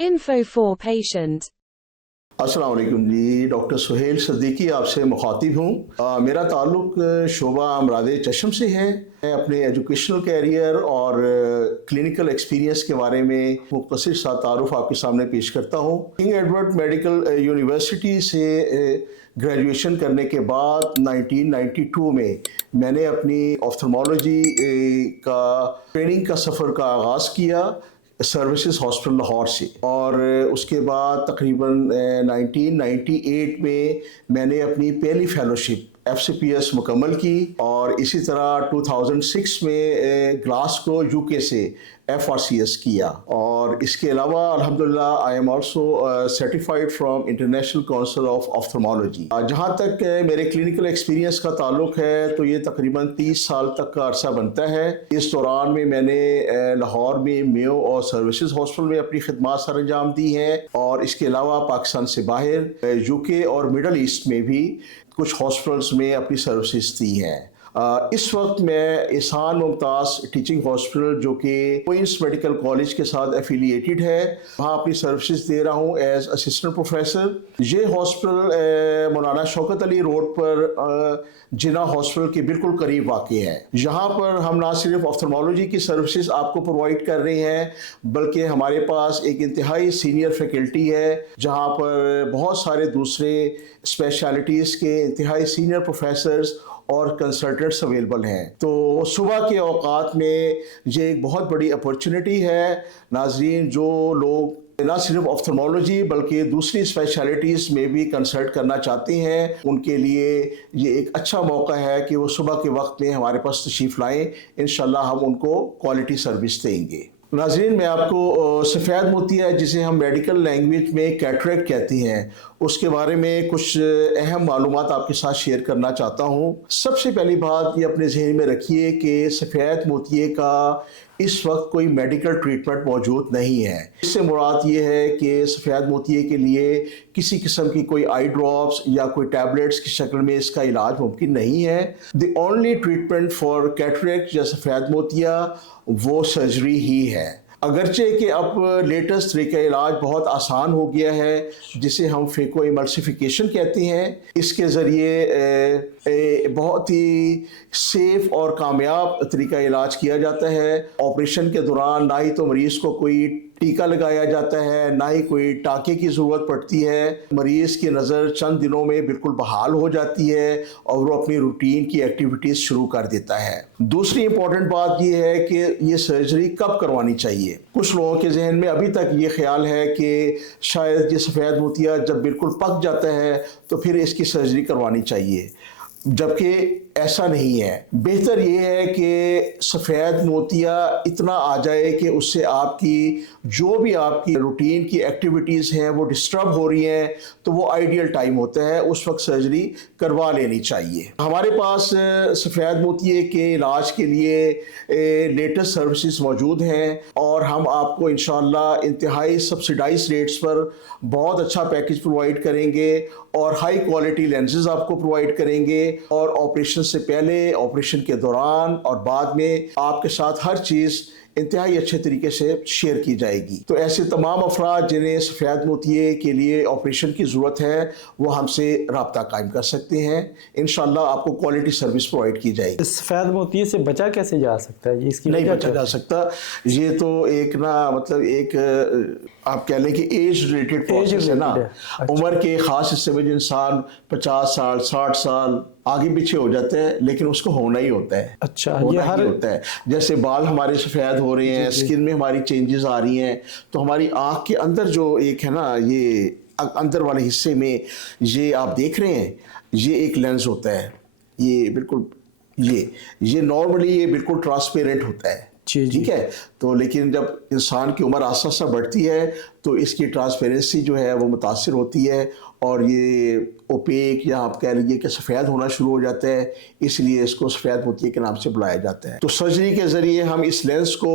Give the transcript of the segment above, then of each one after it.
Info for patient. अस्सलाम वालेकुम जी, doctor Suhail Siddiqui आपसे मुखातिब हूँ। मेरा ताल्लुक शोबा अमराद चशम से है। मैं अपने एजुकेशनल कैरियर और क्लिनिकल एक्सपीरियंस के बारे में मुख्तसर सा तारुफ आपके सामने पेश करता हूँ। किंग एडवर्ड मेडिकल यूनिवर्सिटी से ग्रेजुएशन करने के बाद 1992 में मैंने अपनी ऑफ्थल्मोलॉजी का ट्रेनिंग का सफ़र का आगाज़ किया सर्विसेज हॉस्पिटल लाहौर से, और उसके बाद तकरीबन 1998 में मैंने अपनी पहली फेलोशिप FCPS मुकम्मल की, और इसी तरह 2006 में ग्लासगो यूके से FRCS किया। और इसके अलावा अल्हम्दुलिल्लाह I am also certified from international council of ophthalmology. जहाँ तक मेरे क्लिनिकल एक्सपीरियंस का ताल्लुक है तो ये तकरीबन 30 साल तक का अरसा बनता है। इस दौरान में मैंने लाहौर में मेयो और सर्विसेज हॉस्पिटल में अपनी खिदमत सर अंजाम दी हैं, और इसके अलावा पाकिस्तान से बाहर यूके और मिडल ईस्ट में भी कुछ हॉस्पिटल्स में अपनी सर्विसेज दी हैं। इस वक्त मैं एहसान मुमताज़ टीचिंग हॉस्पिटल जो कि क्वींस मेडिकल कॉलेज के साथ एफिलिएटेड है, वहाँ अपनी सर्विसेज दे रहा हूँ एज असिस्टेंट प्रोफेसर। ये हॉस्पिटल मौलाना शौकत अली रोड पर जिना हॉस्पिटल के बिल्कुल करीब वाक़ है। यहाँ पर हम ना सिर्फ ऑफ्थल्मोलॉजी की सर्विसेज आपको प्रोवाइड कर रहे हैं, बल्कि हमारे पास एक इंतहाई सीनियर फैकल्टी है जहाँ पर बहुत सारे दूसरे स्पेशलिटीज़ के इंतहाई सीनियर प्रोफेसर्स और कंसल्टेंट्स अवेलेबल हैं। तो सुबह के औकात में ये एक बहुत बड़ी अपॉर्चुनिटी है। नाजरीन, जो लोग ना सिर्फ ऑफ्थल्मोलॉजी बल्कि दूसरी स्पेशलिटीज़ में भी कंसल्ट करना चाहते हैं, उनके लिए ये एक अच्छा मौका है कि वो सुबह के वक्त में हमारे पास तशरीफ़ लाएँ। इंशाल्लाह हम उनको क्वालिटी सर्विस देंगे। नाज़रीन, मैं आपको सफ़ेद मोतिया जिसे हम मेडिकल लैंग्वेज में कैटरेक्ट कहते हैं उसके बारे में कुछ अहम मालूमात आपके साथ शेयर करना चाहता हूँ। सबसे पहली बात ये अपने जहन में रखिए कि सफ़ेद मोतिये का इस वक्त कोई मेडिकल ट्रीटमेंट मौजूद नहीं है। इससे मुराद ये है कि सफ़ेद मोतिये के लिए किसी किस्म की कोई आई ड्रॉप्स या कोई टैबलेट्स की शक्ल में इसका इलाज मुमकिन नहीं है। The only treatment for cataract या सफ़ेद मोतिया वो सर्जरी ही है। अगरचे कि अब लेटेस्ट तरीका इलाज बहुत आसान हो गया है जिसे हम फेको इमल्सिफिकेशन कहते हैं। इसके ज़रिए बहुत ही सेफ़ और कामयाब तरीका इलाज किया जाता है। ऑपरेशन के दौरान ना ही तो मरीज़ को कोई टीका लगाया जाता है, ना ही कोई टाँके की ज़रूरत पड़ती है। मरीज़ की नज़र चंद दिनों में बिल्कुल बहाल हो जाती है और वो अपनी रूटीन की एक्टिविटीज़ शुरू कर देता है। दूसरी इम्पॉर्टेंट बात ये है कि ये सर्जरी कब करवानी चाहिए। कुछ लोगों के जहन में अभी तक ये ख्याल है कि शायद ये सफ़ेद मोतिया जब बिल्कुल पक जाता है तो फिर इसकी सर्जरी करवानी चाहिए, जबकि ऐसा नहीं है। बेहतर ये है कि सफ़ेद मोतिया इतना आ जाए कि उससे आपकी जो भी आपकी रूटीन की एक्टिविटीज़ हैं वो डिस्टर्ब हो रही हैं, तो वो आइडियल टाइम होता है, उस वक्त सर्जरी करवा लेनी चाहिए। हमारे पास सफ़ेद मोतिये के इलाज के लिए लेटेस्ट सर्विसेज मौजूद हैं, और हम आपको इंशाअल्लाह इंतहाई सब्सिडाइज रेट्स पर बहुत अच्छा पैकेज प्रोवाइड करेंगे, और हाई क्वालिटी लेंसेज आपको प्रोवाइड करेंगे, और ऑपरेशन से पहले, ऑपरेशन के दौरान और बाद में आपके साथ हर चीज़ इंतहाई अच्छे तरीके से शेयर की जाएगी। तो ऐसे तमाम अफराद जिन्हें सफ़ेद मोतिये के लिए ऑपरेशन की ज़रूरत है वो हमसे रब्ता कायम कर सकते हैं। इंशाअल्लाह आपको क्वालिटी सर्विस प्रोवाइड की जाएगी। सफ़ेद मोतिये से बचा कैसे जा सकता है? इसकी नहीं बचा जा सकता। ये तो एक ना मतलब एक आप कह लें कि एज रिलेटेड प्रोसेस है ना। अच्छा। उम्र के ख़ास हिस्से में जो इंसान 50 साल 60 साल आगे पीछे हो जाते हैं, लेकिन उसको होना ही होता है। अच्छा, ये हर होता है। जैसे बाल हमारे सफ़ेद हो रहे हैं, स्किन में हमारी चेंजेस आ रही हैं, तो हमारी आँख के अंदर जो एक है ना, ये अंदर वाले हिस्से में ये आप देख रहे हैं, ये एक लेंस होता है। ये बिल्कुल ये नॉर्मली ये बिल्कुल ट्रांसपेरेंट होता है, ठीक है। तो लेकिन जब इंसान की उम्र आस्ता आस्ता बढ़ती है तो इसकी ट्रांसपेरेंसी जो है वो मुतासिर होती है, और ये ओपेक या आप कह लीजिए कि सफ़ेद होना शुरू हो जाता है, इसलिए इसको सफ़ेद मोतिये के नाम से बुलाया जाता है। तो सर्जरी के ज़रिए हम इस लेंस को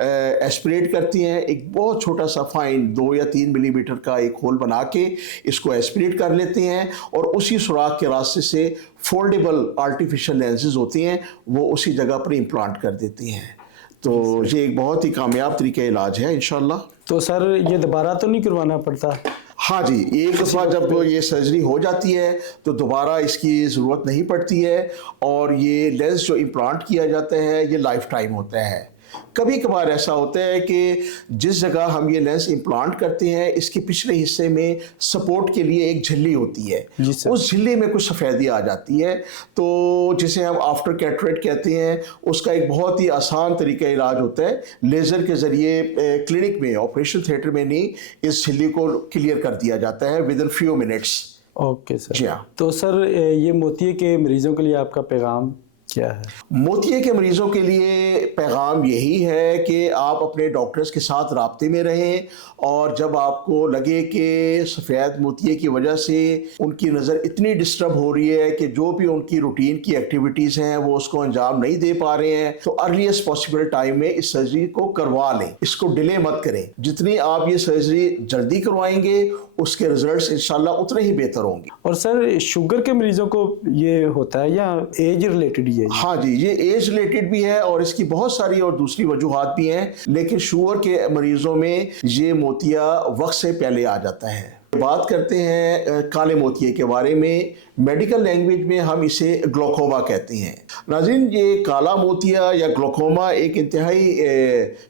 एस्पिरेट करते हैं, एक बहुत छोटा सा फाइन 2 या 3 मिलीमीटर का एक होल बना के इसको एस्पिरेट कर लेते हैं, और उसी सुराख के रास्ते से फोल्डेबल आर्टिफिशियल लेंसेज होती हैं वो उसी जगह पर इम्प्लांट कर देती हैं। तो ये एक बहुत ही कामयाब तरीका इलाज है इंशाअल्लाह। तो सर ये दोबारा तो नहीं करवाना पड़ता? हाँ जी, एक दफ़ा जब ये सर्जरी हो जाती है तो दोबारा इसकी ज़रूरत नहीं पड़ती है, और ये लेंस जो इम्प्लांट किया जाता है ये लाइफ टाइम होता है। कभी कभार ऐसा होता है कि जिस जगह हम ये लेंस इम्प्लांट करते हैं इसके पिछले हिस्से में सपोर्ट के लिए एक झिल्ली होती है, उस झिल्ली में कुछ सफ़ेदी आ जाती है, तो जिसे हम आफ्टर कैटरेक्ट कहते हैं। उसका एक बहुत ही आसान तरीका इलाज होता है, लेज़र के ज़रिए क्लिनिक में, ऑपरेशन थिएटर में नहीं, इस झिल्ली को क्लियर कर दिया जाता है with in few minutes. Okay sir. जी हाँ। तो सर ये मोतिये के मरीजों के लिए आपका पैगाम क्या है? मोतिये के मरीजों के लिए पैगाम यही है कि आप अपने डॉक्टर्स के साथ राब्ते में रहें, और जब आपको लगे कि सफ़ेद मोतिये की वजह से उनकी नज़र इतनी डिस्टर्ब हो रही है कि जो भी उनकी रूटीन की एक्टिविटीज़ हैं वो उसको अंजाम नहीं दे पा रहे हैं, तो अर्लीस्ट पॉसिबल टाइम में इस सर्जरी को करवा लें, इसको डिले मत करें। जितनी आप ये सर्जरी जल्दी करवाएंगे उसके रिजल्ट्स इंशाल्लाह उतने ही बेहतर होंगे। और सर शुगर के मरीजों को ये होता है या एज रिलेटेड ही है? हाँ जी, ये एज रिलेटेड भी है और इसकी बहुत सारी और दूसरी वजूहात भी हैं, लेकिन शुगर के मरीजों में ये मोतिया वक्त से पहले आ जाता है। बात करते हैं काले मोतिये के बारे में। मेडिकल लैंग्वेज में हम इसे ग्लोकोमा कहते हैं। नाज़रीन, ये काला मोतिया या ग्लोकोमा एक इंतहाई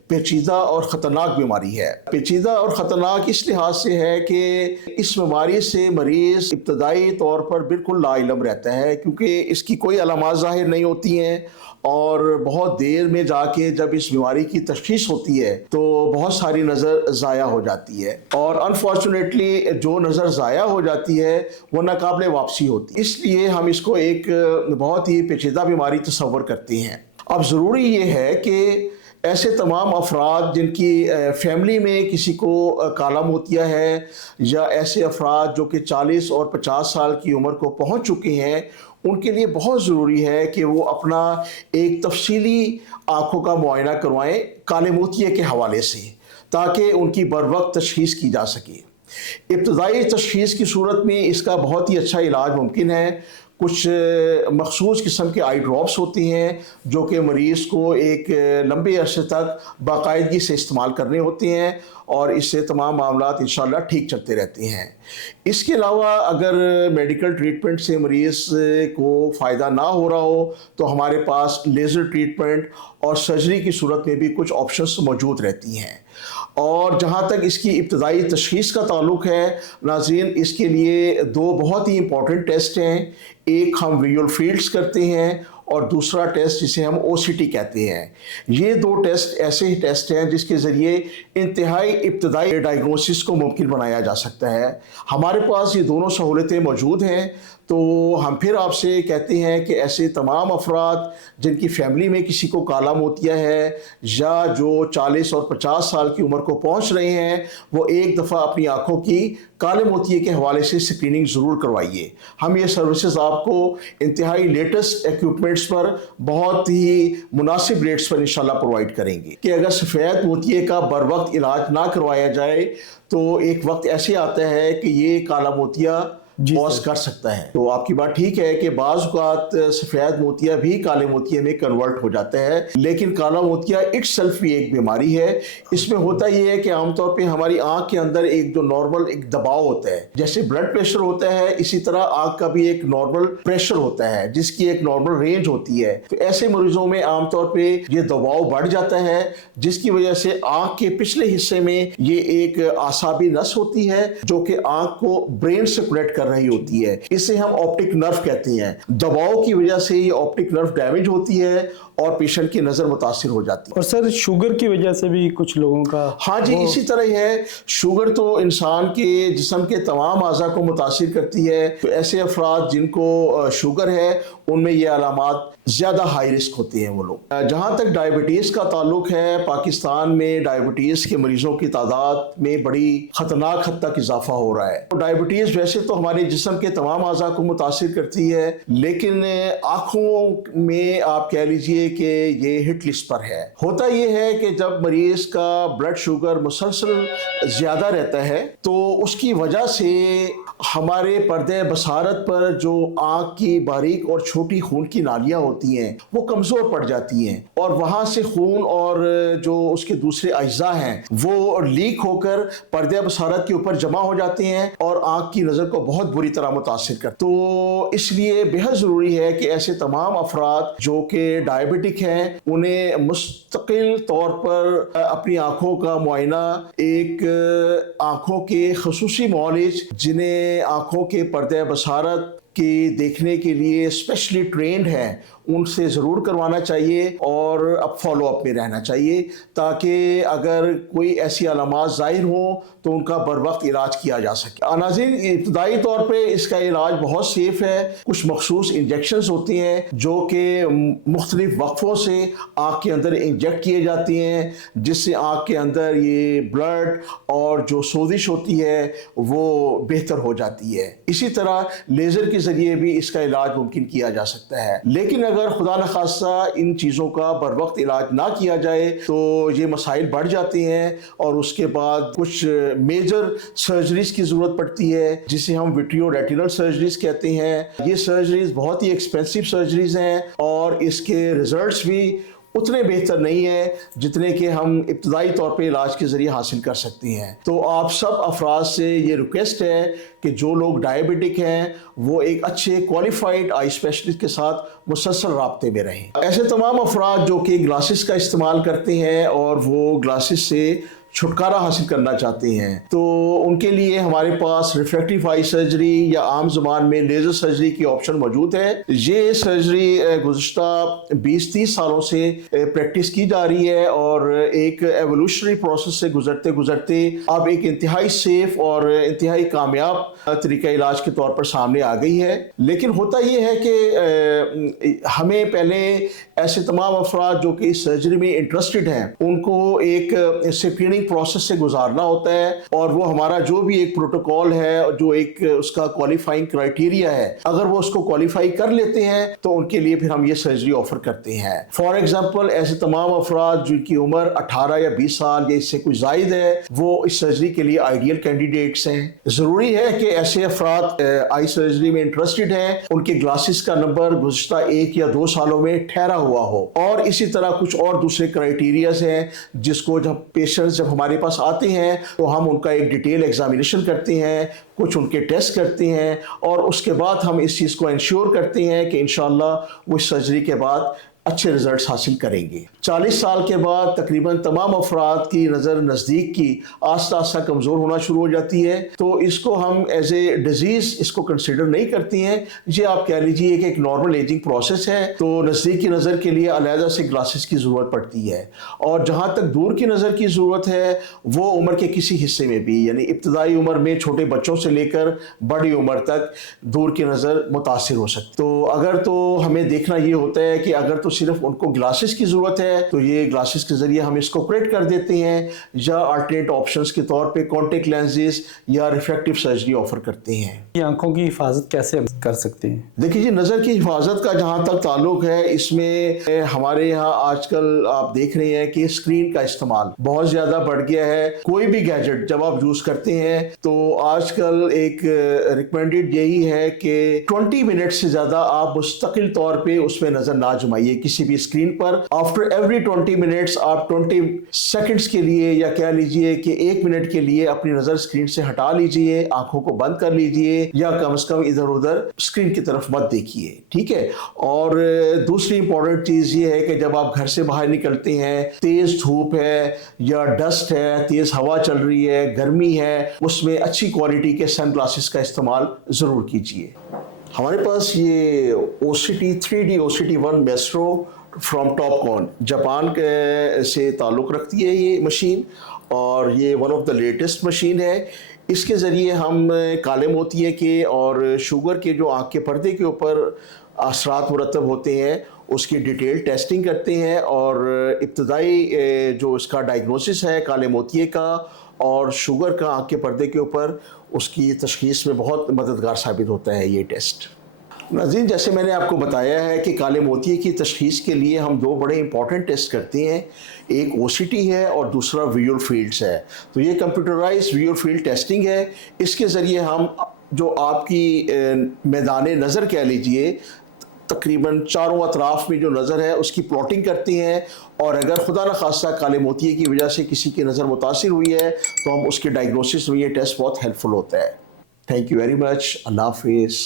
पेचीदा और ख़तरनाक बीमारी है। पेचीदा और ख़तरनाक इस लिहाज से है कि इस बीमारी से मरीज़ इब्तदाई तौर पर बिल्कुल लाइलम रहता है, क्योंकि इसकी कोई अलामात ज़ाहिर नहीं होती हैं, और बहुत देर में जाके जब इस बीमारी की तशख़ीस होती है तो बहुत सारी नज़र ज़ाया हो जाती है, और अनफॉर्चुनेटली जो नज़र ज़ाया हो जाती है वो नाकाबिले वापसी होती है। इसलिए हम इसको एक बहुत ही पेचीदा बीमारी तस्वर करते हैं। अब ज़रूरी ये है कि ऐसे तमाम अफराद जिनकी फैमिली में किसी को काला मोतिया है, या ऐसे अफराद जो कि 40 और 50 साल की उम्र को पहुंच चुके हैं, उनके लिए बहुत ज़रूरी है कि वो अपना एक तफसीली आँखों का मुआयना करवाएं काले मोतिये के हवाले से, ताकि उनकी बरवक्त तशख़ीस की जा सके। इब्तदाई तशख़ीस की सूरत में इसका बहुत ही अच्छा इलाज मुमकिन है। कुछ मखसूस किस्म के आई ड्रॉप्स होती हैं जो कि मरीज़ को एक लंबे अरसे तक बाकायदगी से इस्तेमाल करने होते हैं, और इससे तमाम मामलात इंशाल्लाह ठीक चलते रहते हैं। इसके अलावा अगर मेडिकल ट्रीटमेंट से मरीज़ को फ़ायदा ना हो रहा हो तो हमारे पास लेज़र ट्रीटमेंट और सर्जरी की सूरत में भी कुछ ऑप्शंस मौजूद रहती हैं। और जहाँ तक इसकी इब्तदाई तशख़ीस का ताल्लुक़ है नाज़रीन, इसके लिए दो बहुत ही इंपॉर्टेंट टेस्ट हैं। एक हम विजुअल फील्ड्स करते हैं, और दूसरा टेस्ट जिसे हम OCT कहते हैं। ये दो टेस्ट ऐसे ही टेस्ट हैं जिसके ज़रिए इंतहाई इब्तदाई डायग्नोसिस को मुमकिन बनाया जा सकता है। हमारे पास ये दोनों सहूलतें मौजूद हैं, तो हम फिर आपसे कहते हैं कि ऐसे तमाम अफराद जिनकी फैमिली में किसी को काला मोतिया है, या जो 40 और 50 साल की उम्र को पहुंच रहे हैं, वो एक दफ़ा अपनी आँखों की काले मोतिये के हवाले से स्क्रीनिंग ज़रूर करवाइए। हम ये सर्विसेज आपको इंतहाई लेटेस्ट इक्विपमेंट्स पर बहुत ही मुनासिब रेट्स पर इंशाल्लाह प्रोवाइड करेंगे। कि अगर सफ़ेद मोतिये का बर वक्त इलाज ना करवाया जाए तो एक वक्त ऐसे आता है कि ये काला मोतिया पॉज कर सकता है। तो आपकी बात ठीक है कि बाज़ औक़ात सफ़ेद मोतिया भी काले मोतिये में कन्वर्ट हो जाता है, लेकिन काला मोतिया इट्सेल्फ भी एक बीमारी है। इसमें होता ये है कि आमतौर पे हमारी आँख के अंदर एक जो नॉर्मल एक दबाव होता है, जैसे ब्लड प्रेशर होता है, इसी तरह आँख का भी एक नॉर्मल प्रेशर होता है जिसकी एक नॉर्मल रेंज होती है। तो ऐसे मरीजों में आमतौर पर ये दबाव बढ़ जाता है, जिसकी वजह से आँख के पिछले हिस्से में ये एक आसाबी नस होती है जो कि आँख को ब्रेन से कनेक्ट रही होती है। इसे हम ऑप्टिक नर्व कहते हैं। दबाव की वजह से ये ऑप्टिक नर्व डैमेज होती है और पेशेंट की नज़र मुतासिर हो जाती है। और सर शुगर की वजह से भी कुछ लोगों का? हाँ जी, इसी तरह ही है। शुगर तो इंसान के जिस्म के तमाम आज़ा को मुतासिर करती है। तो ऐसे अफराद जिनको शुगर है उनमें ये अलामात ज़्यादा हाई रिस्क होती हैं वो लोग। जहाँ तक डायबिटीज़ का ताल्लुक है, पाकिस्तान में डायबिटीज़ के मरीज़ों की तादाद में बड़ी ख़तरनाक हद तक इजाफा हो रहा है। तो डायबिटीज़ वैसे तो हमारे जिस्म के तमाम आज़ा को मुतासिर करती है, लेकिन आँखों में आप कह लीजिए कि ये हिट लिस्ट पर है। होता ये है कि जब मरीज़ का ब्लड शुगर मुसलसल ज़्यादा रहता है तो उसकी वजह से हमारे पर्दे बसारत पर जो आँख की बारीक और چھوٹی خون کی نالیاں ہوتی ہیں وہ کمزور پڑ جاتی ہیں اور وہاں سے خون اور جو اس کے دوسرے اجزاء ہیں وہ لیک ہو کر پردہ بصارت کے اوپر جمع ہو جاتے ہیں اور آنکھ کی نظر کو بہت بری طرح متاثر کرتے ہیں۔ تو اس لیے بہت ضروری ہے کہ ایسے تمام افراد جو کہ ڈائبٹک ہیں انہیں مستقل طور پر اپنی آنکھوں کا معائنہ ایک آنکھوں کے خصوصی معالج جنہیں آنکھوں کے پردہ بصارت کی دیکھنے کے لیے اسپیشلی ٹرینڈ ہیں ان سے ضرور کروانا چاہیے اور اب فالو اپ میں رہنا چاہیے تاکہ اگر کوئی ایسی علامات ظاہر ہوں تو ان کا بر وقت علاج کیا جا سکے۔ ناظرین، ابتدائی طور پہ اس کا علاج بہت سیف ہے۔ کچھ مخصوص انجیکشنز ہوتی ہیں جو کہ مختلف وقفوں سے آنکھ کے اندر انجیکٹ کیے جاتی ہیں جس سے آنکھ کے اندر یہ بلڈ اور جو سوزش ہوتی ہے وہ بہتر ہو جاتی ہے۔ اسی طرح لیزر کے ذریعے بھی اس کا علاج ممکن کیا جا سکتا ہے، لیکن اگر خدا نخواستہ ان چیزوں کا بر وقت علاج نہ کیا جائے تو یہ مسائل بڑھ جاتے ہیں اور اس کے بعد کچھ میجر سرجریز کی ضرورت پڑتی ہے جسے ہم وٹریو ریٹینل سرجریز کہتے ہیں۔ یہ سرجریز بہت ہی ایکسپینسو سرجریز ہیں اور اس کے ریزلٹس بھی اتنے بہتر نہیں ہیں جتنے کہ ہم ابتدائی طور پہ علاج کے ذریعے حاصل کر سکتے ہیں۔ تو آپ سب افراد سے یہ ریکویسٹ ہے کہ جو لوگ ڈائبٹک ہیں وہ ایک اچھے کوالیفائڈ آئی اسپیشلسٹ کے ساتھ مسلسل رابطے میں رہیں۔ ایسے تمام افراد جو کہ گلاسز کا استعمال کرتے ہیں اور وہ گلاسز سے چھٹکارا حاصل کرنا چاہتے ہیں تو ان کے لیے ہمارے پاس ریفریکٹیو آئی سرجری یا عام زبان میں لیزر سرجری کی آپشن موجود ہے۔ یہ سرجری گزشتہ 20-30 سالوں سے پریکٹس کی جا رہی ہے اور ایک ایوولوشنری پروسیس سے گزرتے گزرتے اب ایک انتہائی سیف اور انتہائی کامیاب طریقہ علاج کے طور پر سامنے آ گئی ہے۔ لیکن ہوتا یہ ہے کہ ہمیں پہلے ایسے تمام افراد جو کہ اس سرجری میں انٹرسٹڈ ہیں ان کو ایک اسکریننگ پروسیس سے گزارنا ہوتا ہے اور وہ ہمارا جو بھی ایک پروٹوکول ہے جو ایک اس کا کوالیفائنگ کرائٹیریا ہے اگر وہ اس کو کوالیفائی کر لیتے ہیں تو ان کے لیے پھر ہم یہ سرجری آفر کرتے ہیں۔ فار ایگزامپل ایسے تمام افراد جن کی عمر 18 یا 20 سال یا اس سے کچھ زائد ہے وہ اس سرجری کے لیے آئیڈیل کینڈیڈیٹس ہیں۔ ضروری ہے کہ ایسے افراد آئی سرجری میں انٹرسٹڈ ہیں ان کے گلاسز کا نمبر گزشتہ 1 یا 2 سالوں میں ٹھہرا ہوا ہو اور اسی طرح کچھ اور دوسرے کرائٹیریاز ہیں جس کو جب پیشنٹس جب ہمارے پاس آتے ہیں تو ہم ان کا ایک ڈیٹیل ایگزامینیشن کرتے ہیں، کچھ ان کے ٹیسٹ کرتے ہیں اور اس کے بعد ہم اس چیز کو انشور کرتے ہیں کہ انشاءاللہ وہ اس سرجری کے بعد اچھے ریزلٹس حاصل کریں گے۔ 40 سال کے بعد تقریباً تمام افراد کی نظر نزدیک کی آہستہ آہستہ کمزور ہونا شروع ہو جاتی ہے تو اس کو ہم ایز اے ڈیزیز اس کو کنسیڈر نہیں کرتے ہیں۔ یہ آپ کہہ لیجیے کہ ایک نارمل ایجنگ پروسیس ہے تو نزدیک کی نظر کے لیے علیحدہ سے گلاسز کی ضرورت پڑتی ہے اور جہاں تک دور کی نظر کی ضرورت ہے وہ عمر کے کسی حصے میں بھی یعنی ابتدائی عمر میں چھوٹے بچوں سے لے کر بڑی عمر تک دور کی نظر متاثر ہو سکتی۔ تو اگر تو ہمیں دیکھنا یہ ہوتا ہے کہ اگر تو صرف ان کو گلاسز کی ضرورت ہے تو یہ گلاسز کے ذریعے ہم اس کو کریکٹ کر دیتے ہیں یا آلٹرنیٹ آپشنز کے طور پہ کانٹیکٹ لینزز یا ریفریکٹیو سرجری آفر کرتے ہیں۔ یہ آنکھوں کی حفاظت کیسے کر سکتے ہیں؟ دیکھیے جی، نظر کی حفاظت کا جہاں تک تعلق ہے اس میں ہمارے یہاں آج کل آپ دیکھ رہے ہیں کہ اسکرین کا استعمال بہت زیادہ بڑھ گیا ہے۔ کوئی بھی گیجٹ جب آپ یوز کرتے ہیں تو آج کل ایک ریکمینڈڈ یہی ہے کہ 20 منٹ سے زیادہ آپ مستقل طور پہ اس میں نظر نہ جمائیے کسی بھی اسکرین پر۔ آفٹر ایوری 20 منٹس آپ 20 سیکنڈز کے لیے یا کہہ لیجئے کہ 1 منٹ کے لیے اپنی نظر اسکرین سے ہٹا لیجئے، آنکھوں کو بند کر لیجئے یا کم از کم ادھر ادھر اسکرین کی طرف مت دیکھیے، ٹھیک ہے۔ اور دوسری امپورٹنٹ چیز یہ ہے کہ جب آپ گھر سے باہر نکلتے ہیں، تیز دھوپ ہے یا ڈسٹ ہے، تیز ہوا چل رہی ہے، گرمی ہے، اس میں اچھی کوالٹی کے سن گلاسز کا استعمال ضرور کیجیے۔ ہمارے پاس یہ OCT 3D OCT 1 maestro from Topcon Japan سے تعلق رکھتی ہے یہ مشین اور یہ one of the latest machine ہے۔ اس کے ذریعے ہم کالے موتیے کے اور شوگر کے جو آنکھ کے پردے کے اوپر اثرات مرتب ہوتے ہیں اس کی ڈیٹیل ٹیسٹنگ کرتے ہیں اور ابتدائی جو اس کا ڈائگنوسس ہے کالے موتیے کا اور شوگر کا آنکھ کے پردے کے اوپر اس کی تشخیص میں بہت مددگار ثابت ہوتا ہے یہ ٹیسٹ۔ ناظرین، جیسے میں نے آپ کو بتایا ہے کہ کالے موتیے کی تشخیص کے لیے ہم 2 بڑے امپورٹنٹ ٹیسٹ کرتے ہیں، ایک OCT ہے اور دوسرا ویژول فیلڈز ہے۔ تو یہ کمپیوٹرائز ویژول فیلڈ ٹیسٹنگ ہے، اس کے ذریعے ہم جو آپ کی میدان نظر کہہ لیجئے تقریباً چاروں اطراف میں جو نظر ہے اس کی پلاٹنگ کرتی ہیں، اور اگر خدا نخواستہ کالے موتیے کی وجہ سے کسی کی نظر متاثر ہوئی ہے تو ہم اس کے ڈائگنوسس میں یہ ٹیسٹ بہت ہیلپ فل ہوتا ہے۔ تھینک یو ویری مچ، اللہ حافظ۔